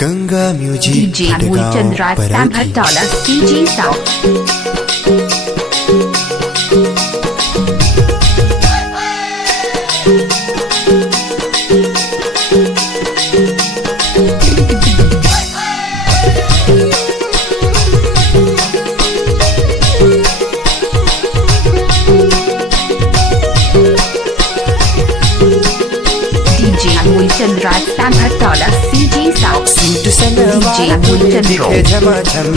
Ganga music DJ Mulchan Raj Samhartala CG South. Mulchan Raj Samhartala CG South. Suit salwar DJ तुरे Mulchan दिखे झमाझम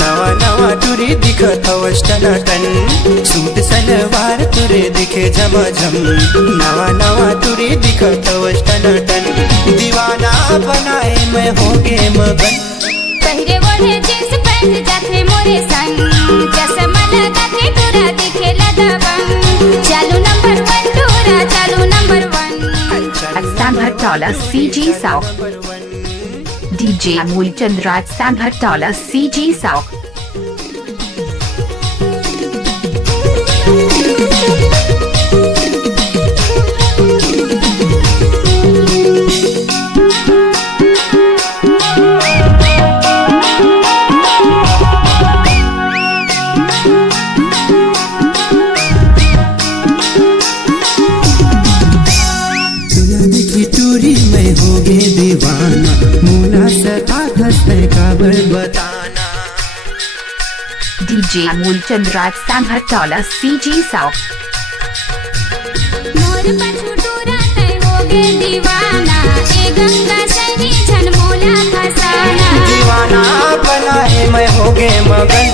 नवा नवा तुरे दिखत हवस टनाटन सूट सलवार तुरे दिखे झमाझम नवा नवा तुरे दिखत हवस टनाटन दीवाना बनाए मैं होगे मगन पहरे ओढ़े जींस पैंट जाथे मोरे संग चश्मा लगाथे तोरा दिखेला दबंग चालू नंबर 1 तोरा चालू number 1 Samhartala CG South. DJ Mulchan Raj Samhartala CG South. मैं होगे दीवाना मुना सता धस्ते काबर बताना DJ Mulchan Raj Samhartala CG South. मोर पछू टूरा तै होगे दीवाना ए गंगा सैनी छन मोला फसाना दीवाना बनाए मैं होगे मगन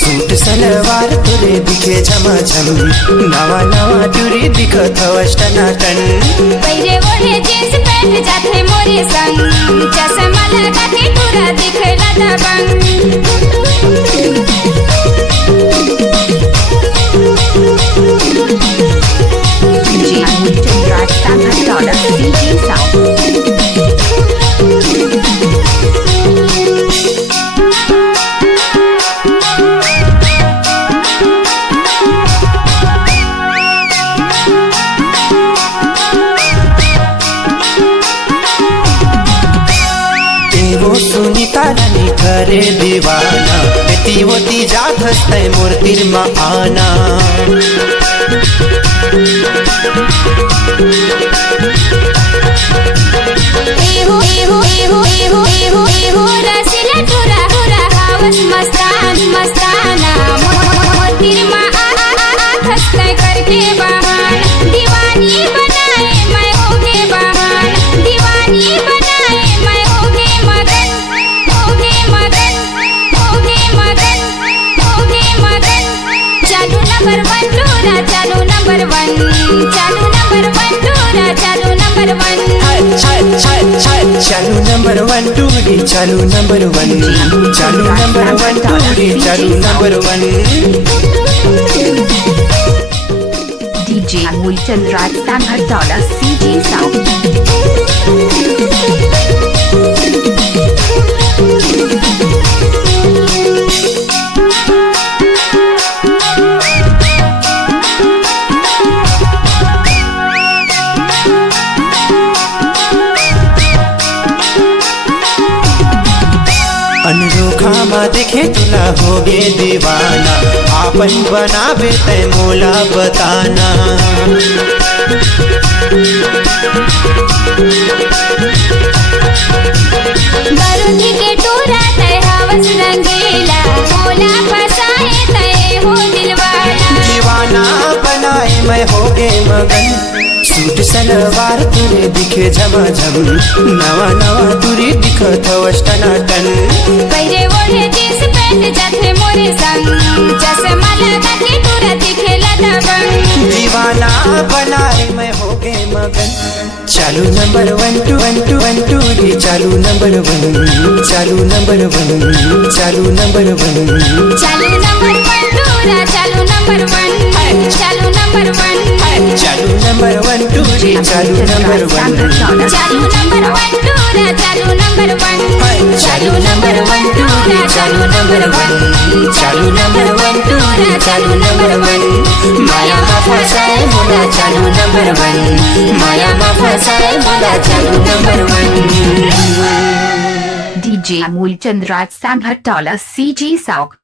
सूट सलवार तुरे दिखे झमाझम नवा नवा तुरे दिखत हवस टनाटन पहरे ओढ़े जींस पैंट जाथे मोरे संग चश्मा लगाथे तोरा दिखेला दबंग DJ Mulchan Raj Samhartala CG South. वो सुनीता रानी करे दीवाना बेटी होती जात हस्ते मूर्तिर मा आना एहो एहो एहो एहो एहो एहो रसीला टूरा टूरा हावस मस्तान मस्ताना मोतिर मा हंसते करके बहान दीवानी बनाए मैं होगे बहान दीवानी बनाए मैं होगे मगन होगे मगन होगे मगन होगे मगन चालू नंबर 1 टूरा चालू नंबर 1 चालू नंबर 1 टूरा चालू नंबर 1 चालू नंबर 1 टूरी चालू नंबर 1 चालू नंबर 1 टूरी चालू number 1 DJ Mulchan Raj Samhartala CG South. अनरोखा मा देखे तुला होगे दीवाना आपन बनावे तै मोला बताना बरुनी के टूरा तै हवस रंगीला मोला फसाए तै हो दिलवाला दीवाना बनाए मैं होगे मगन सूट सलवार तुरे दिखे झमाझम नवा नवा तुरे दिखत हवस टनाटन पहरे ओढ़े जींस पैंट जाथे मोरे संग चश्मा लगाथे तोरा दिखेला दबंग दीवाना बनाए मैं होगे मगन चालू नंबर 1 2 1 2 1 2 रे चालू नंबर 1 चालू नंबर 1 चालू नंबर 1 चालू नंबर 1 टूरा चालू नंबर 1 चालू नंबर 1 चालू नंबर 1 2 रे चालू नंबर 1 चालू नंबर 1 टूरा चालू नंबर 1 चालू नंबर 1 टूरा चालू नंबर 1 चालू नंबर 1 टूरा चालू नंबर 1 माया मा फसाए मोला चालू नंबर 1 माया मा फसाए मोला चालू number 1 DJ Amul Chandraj Sanghatala CG Sauk.